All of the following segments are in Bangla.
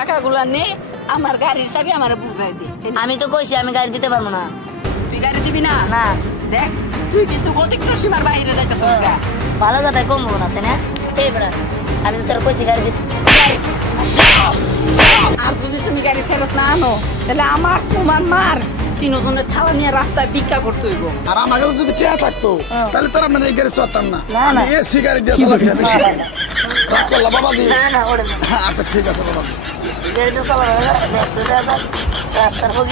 টাকাগুলো নে আমার গাড়ির চাবি আমার বুঝাই দে। আমি তো কইছি আমি গাড়ি দিতে পারবো না। তুই গাড়ি দিবি না? না। দেখ তুই কিন্তু অতিক্রম সীমার বাইরে যাইতেছ। ভালো কথা কমবো না তাই না? এই বেড়া আমি তো তোর কইছি গাড়ি দিতে। আর যদি তুমি গাড়ি ফেরত না আনো তাহলে আমার তোমার মার তিনজনের থালা নিয়ে রাস্তায় ভিক্ষা করতে হইব। আর আমাকে যদি চেয়া থাকতো তাহলে তারা মানে এই গাড়ি চড়তাম না। না এসি গাড়ি দিয়ে চালাবি বেশি রাগ করলাম বাবাজি। না ওরে না। আচ্ছা ঠিক আছে বাবা। গাড়িটা চালাবো রাস্তার হোক।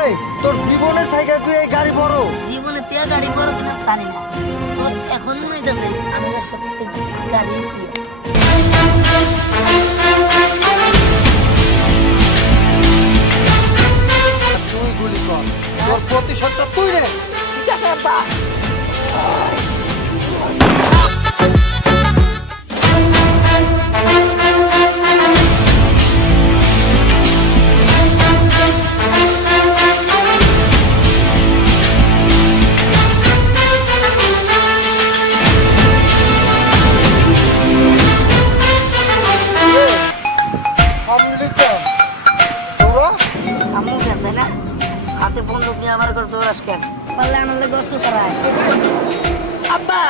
এই তোর জীবনের থেকে তুই এই গাড়ি বড়? জীবনে তুই গাড়ি বড় কিনা জানি না, তো এখন মনে হইতেছে আমি সত্যি গাড়ি তুই গুলি কর, তোর প্রতিশোধটা তুই নে। ঠিক আছে আব্বা। হাতে বন্দুক নিয়ে আমার ঘর দৌড়াস কেন? পারলে আমাদের গছ ছাড়ায়। আব্বা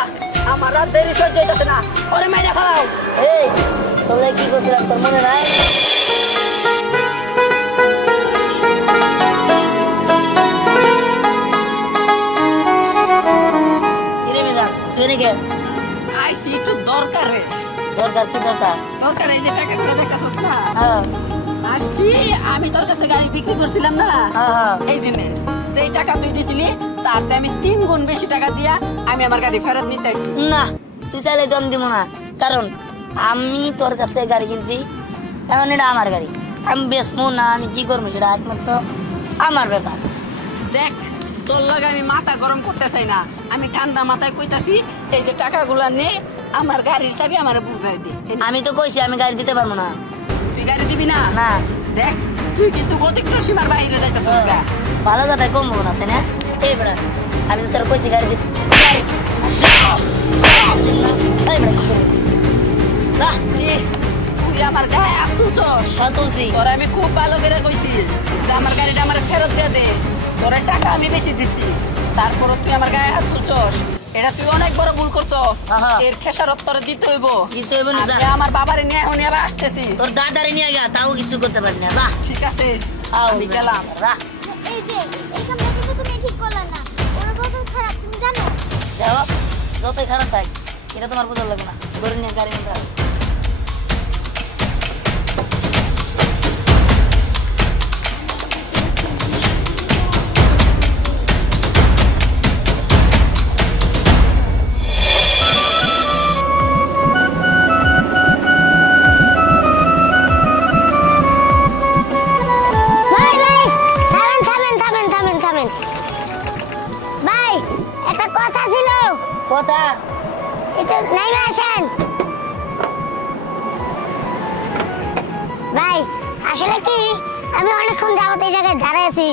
আমার আর দেরি সহ্য হইতেছে না, ওরে মাইরা ফেলাও। এই তোলে কি করছিলাম তোর মনে নাই? আইসি একটু দরকার রে। দরকার কি দরকার? দরকার এই যে টাকাগুলো দেখাচ্ছিস না। হ্যাঁ আসছি আমি তোর কাছে গাড়ি বিক্রি করছিলাম না, হ্যাঁ এই দিনে যে টাকা তুই দিছিলি তার চেয়ে আমি 3 গুণ বেশি টাকা দিয়া আমি আমার গাড়ি ফেরত নিতে আইছি। না তুই চাইলে জন দিব না, কারণ আমি তোর কাছ থেকে গাড়ি কিনছি, এখন এটা আমার গাড়ি, আমি বেচবো না আমি কি করবো সেটা একমাত্র আমার ব্যাপার। দেখ তোর লগে আমি মাথা গরম করতে চাই না, আমি ঠান্ডা মাথায় কইতাছি এই যে টাকাগুলো নে আমার গাড়ির চাবি আমার বুঝাই দে। আমি তো কইছি আমি গাড়ি দিতে পারবো না। তুই গাড়ি দিবি না? না। দেখ তুই কিন্তু অতিক্রম সীমার বাইরে যাইতেছ। ভালো কথা কমবো না তাই না? এই বেড়া আমি তো তোর কইছি গাড়ি দিতে। তুই আমার গায়ে হাত তুলছস? তুলছি। তোরা আমি খুব ভালো করে কইছি যে আমার গাড়িটা আমার ফেরত দিয়ে দে, তোর টাকা আমি বেশি দিছি, তারপরও তুই আমার গায়ে হাত তুলছস, এটা তুই অনেক বড় ভুল করছস। এর খেসারত তোরে দিতে হইব। দিতে হইব না? আমার বাবারে নিয়ে এখন আবার আসতেছি। তোর দাদারে নিয়ে গা তাও কিছু করতে পারি না। যা ঠিক আছে আমি গেলাম। এই যে এই সম্পর্ক তো তুমি ঠিক করলে না, ওরা কত খারাপ তুমি জানো? যাও যতই খারাপ থাক এটা তোমার বোঝার লাগবে না, ধরে নিয়ে গাড়ি নিতে হবে। কথা এটা নাইমে আসেন ভাই। আসলে কি আমি অনেকক্ষণ যাবত এই জায়গায় দাঁড়ায় আছি,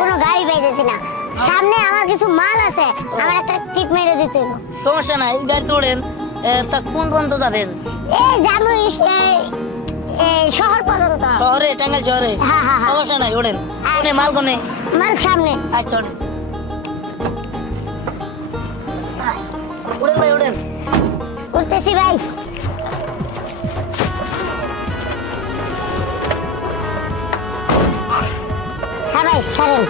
কোনো গাড়ি পাইতেছি না। সামনে আমার কিছু মাল আছে, আমার একটা টিপ মেরে দিতে হবে। সমস্যা নাই, গাড়ি তোলেন। তা কোন পর্যন্ত যাবেন? এই যাবো শহর পর্যন্ত। শহরে? টাঙ্গাইল শহরে? সমস্যা নাই, ওড়েন। মাল কোনে? মাল সামনে। আচ্ছা ওড়েন ভাই, ওড়েন। উঠতেছি ভাই। হ্যাঁ ভাই ছাড়েন।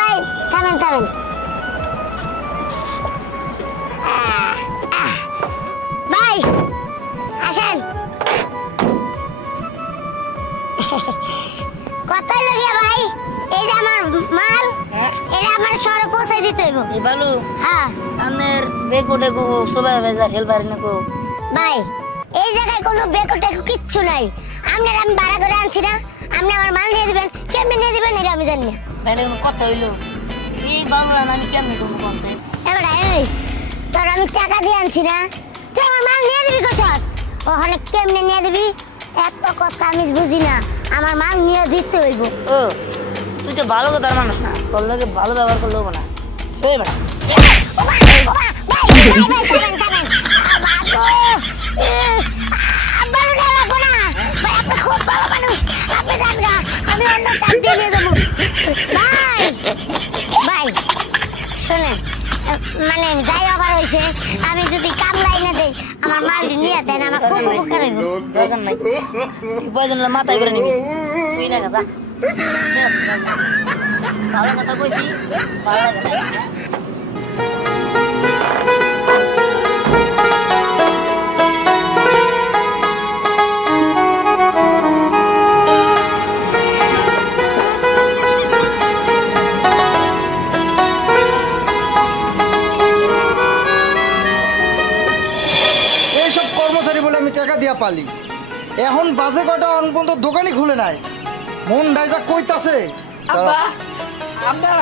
ভাই থামেন থামেন। ভাই আসেন। কত লাগে ভাই? এই যে আমার মাল, এটা আমার শহরে পৌঁছে দিতে হইব। এই বালু? হ্যাঁ। আপনার বেকো টেকো সুপারভাইজার হেল্পার নাকো? ভাই এই জায়গায় কোনো বেকো টেকো কিচ্ছু নাই। আমি ভাড়া করে আনছি না, আপনি আমার মাল নিয়ে দিবেন। কেমনে নিয়ে দিবেন এটা আমি জানি না। ম্যাডাম কত হইলো? এই বালু আমি কেমনে করবো কনসেপ্ট? এবারে এই তোর আমি টাকা দিয়ে আনছি না, তুই আমার মাল নিয়ে দিবি কোথায়? ওখানে কেমনে নিয়ে দিবি এত কথা আমি বুঝি না আমার মাল নিয়ে দিতে হইব ও তুই তো ভালো কথার মানুষ না, তোর লোকে ভালো ব্যবহার করলেও না। সেই বেড়া মানে যাই অফার হয়েছে আমি যদি কামলাই না দেই আমার মালটি নিয়ে দেন আমার খুব উপকার হইব দরকার নাই, তুই প্রয়োজন হলে মাথায় করে নিবি, তুই না যা। ভালো কথা কইছি, ভালো লাগে না। এইসব কর্মচারী বলে আমি টাকা দিয়া পালি, এখন বাজে কটা এখন পর্যন্ত দোকানই খুলে নাই। মন ডাইজা কইতাছে আব্বা আব্বা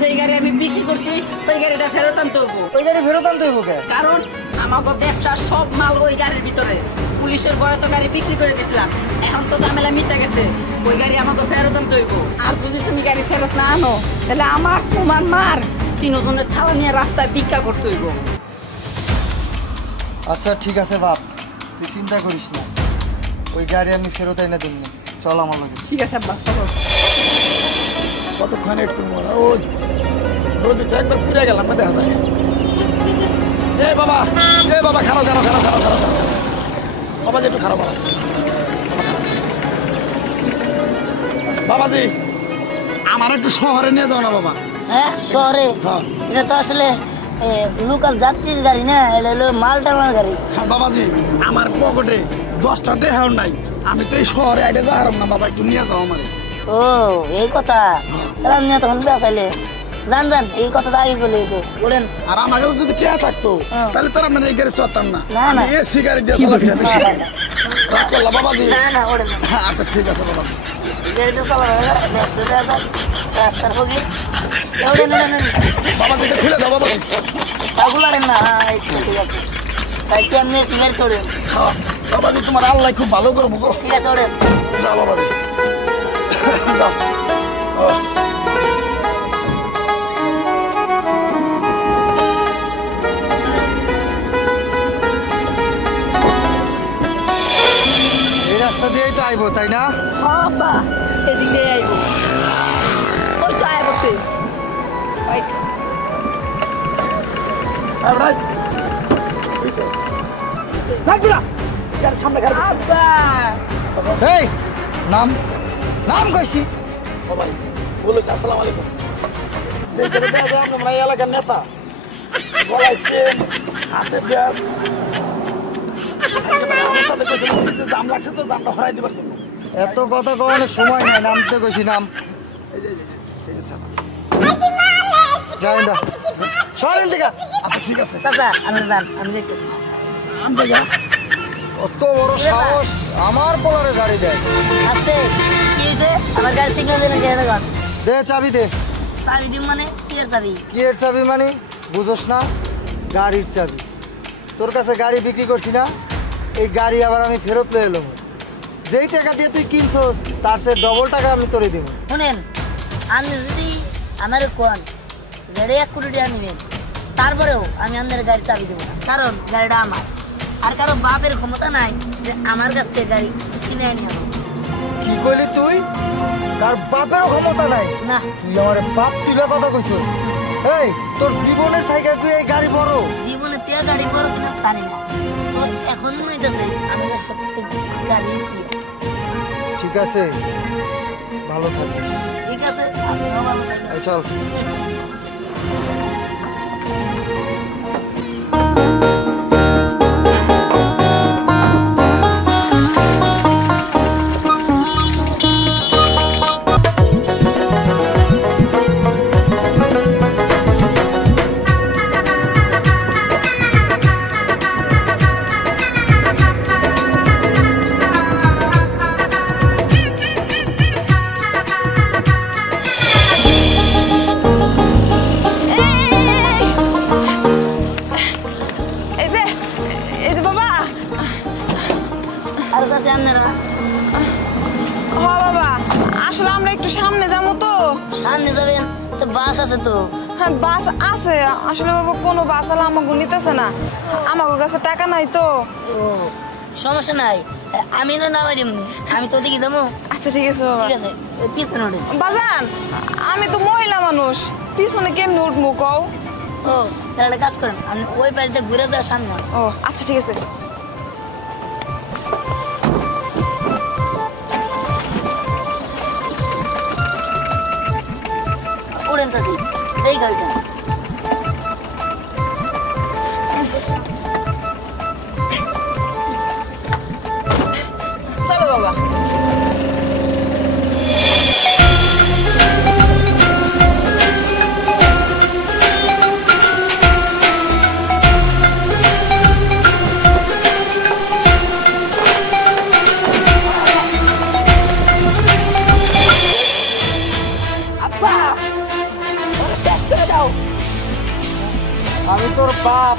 যেই গাড়ি আমি বিক্রি করছি ওই গাড়িটা ফেরত আনতে হবো। ওই গাড়ি ফেরত আনতে হইব কে? কারণ আমাকে ব্যবসার সব মাল ওই গাড়ির ভিতরে, পুলিশের ভয়ে তো গাড়ি বিক্রি করে দিয়েছিলাম, এখন তো ঝামেলা মিটে গেছে, ওই গাড়ি আমাকে ফেরত আনতে হইব। আর যদি তুমি গাড়ি ফেরত না আনো তাহলে আমার তোমার মার তিনজনের থালা নিয়ে রাস্তায় ভিক্ষা করতে হইব। আচ্ছা ঠিক আছে বাপ, তুই চিন্তা করিস না, ওই গাড়ি আমি ফেরত এনে দিন। চল আমার লগে। ঠিক আছে আব্বা চলো। কতক্ষণ একটু ও নদী তো একবার ঘুরে গেলাম দেখা যায়। এ বাবা খারাপ বাবাজি একটু খারাপ বাবাজি আমার একটু শহরে নিয়ে যাও না বাবা। হ্যাঁ শহরে? হ্যাঁ। এটা তো আসলে লোকাল যাত্রীর গাড়ি না, এটা হলো মাল টানার গাড়ি। হ্যাঁ বাবাজি আমার পকেটে 10টা টাকাও নাই, আমি তো এই শহরে আইডে যাহারাম না বাবা, একটু নিয়ে যাও আমারে। ও এই কথা, তাহলে আমি তখন বেসাইলে জান এই কথাটা আগে বলে বলেন। আর আমার কাছে যদি টিয়া থাকতো তাহলে তোরা মানে এই গাড়ি চড়তাম না, না, না। আমি এসি গাড়ি দিয়ে চলাফেরা বেশি রাগ করলাম বাবাজি। না ওড়েন না, আচ্ছা ঠিক আছে বাবা। গাড়িটা চালাবে রাস্তার হোক ওড়েন বাবাজি এটা খুলে দাও বাবাজি। তাগুলারেন না। হ্যাঁ ঠিক আছে, তাই কি আপনি সিগারেট ওড়েন? হ্যাঁ, বাবাজি তোমার আল্লাহ খুব ভালো করবো গো। ঠিক আছে ওড়েন। যাও বাবাজি যাও। এই রাস্তা দিয়েই তো আইবো তাই না? আব্বা এদিক দিয়ে আইব, ওই তো আয় বসে সামনে গাড়ি আব্বা। এই নাম নাম কইছি। বাবাই বলেছে আসসালামু আলাইকুম। দেখতে দেখা যায় আমরা এই এলাকার নেতা, গলায় চেন, হাতে ব্যাস, জাম লাগছে তো জামটা হরাই দিবার জন্য। এত কথা কওয়ানোর সময় নাই, নামতে কইছি নাম। এই যে স্যার। যাই না সরেন দিকা। আচ্ছা ঠিক আছে। চাচা আমি যান, আমি দেখতেছি। আমি যা কত বড় সাহস আমার পোলারে গাড়ি দেয়। আস্তে কি হয়েছে? আমার গাড়ি সিগন্যাল দেন গাড়ি গান দে চাবি দে। চাবি দিম মানে কি এর চাবি? কি এর চাবি মানে বুঝোস না? গাড়ির চাবি। তোর কাছে গাড়ি বিক্রি করছি না, এই গাড়ি আবার আমি ফেরত লয়ে এলাম। যেই টাকা দিয়ে তুই কিনছস তার সে ডবল টাকা আমি তোরে দিব। শুনেন, আপনি যদি আমার কোন গাড়ি 1 কোটি টাকা নিবেন, তারপরেও আমি আপনার গাড়ি চাবি দেবো না, কারণ গাড়িটা আমার। আর কারো বাপের ক্ষমতা নাই যে আমার কাছ থেকে গাড়ি কিনে আনি আমার। কি কইলি তুই? তার বাপেরও ক্ষমতা নাই? না তুই আমার বাপ তুলে কথা কইছস? এই তোর জীবনের থেকে তুই এই গাড়ি বড়? জীবনে তে গাড়ি বড় কিনা জানি না, তো এখন মনে হইতেছে আমি সত্যি গাড়ি কিনে। ঠিক আছে, ভালো থাকিস। ঠিক আছে, আপনিও ভালো থাকবেন। এই চল। এই বাস আছে তো। হ্যাঁ বাস আছে, আসলে বাবা কোনো বাস আলা আমাকে নিতেছে না, আমাকে কাছে টাকা নাই তো। ও সমস্যা নাই, আমি না নামাই দিমনি, আমি তো ওদিকে যাবো। আচ্ছা ঠিক আছে বাবা। ঠিক আছে, ওই পিছনে ওঠে। বাজান আমি তো মহিলা মানুষ, পিছনে কেমনি উঠবো কও? ও তাহলে কাজ করেন, আপনি ওই পাশ দিয়ে ঘুরে যাওয়ার সামনে। ও আচ্ছা ঠিক আছে। ওড়েন চাষি, এই গাড়িটা। চলো বাবা। আব্বা ওরে শেষ করে দাও। আমি তোর বাপ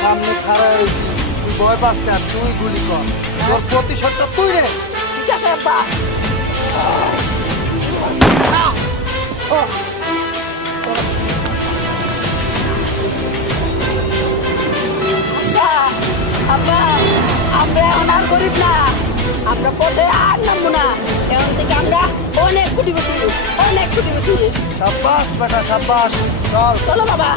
সামনে খাড়া রয়েছি, তুই ভয় পাস না, তুই গুলি কর, তোর প্রতিশোধটা তুই রে। ঠিক আছে আব্বা। ও আব্বা, আব্বা আমরা এখন আর গরিব না, আমরা পথে আর নামবো না, এখন থেকে আমরা অনেক কোটিপতি, অনেক কোটিপতি। সাব্বাস বেটা সাব্বাস, চল। চলো বাবা।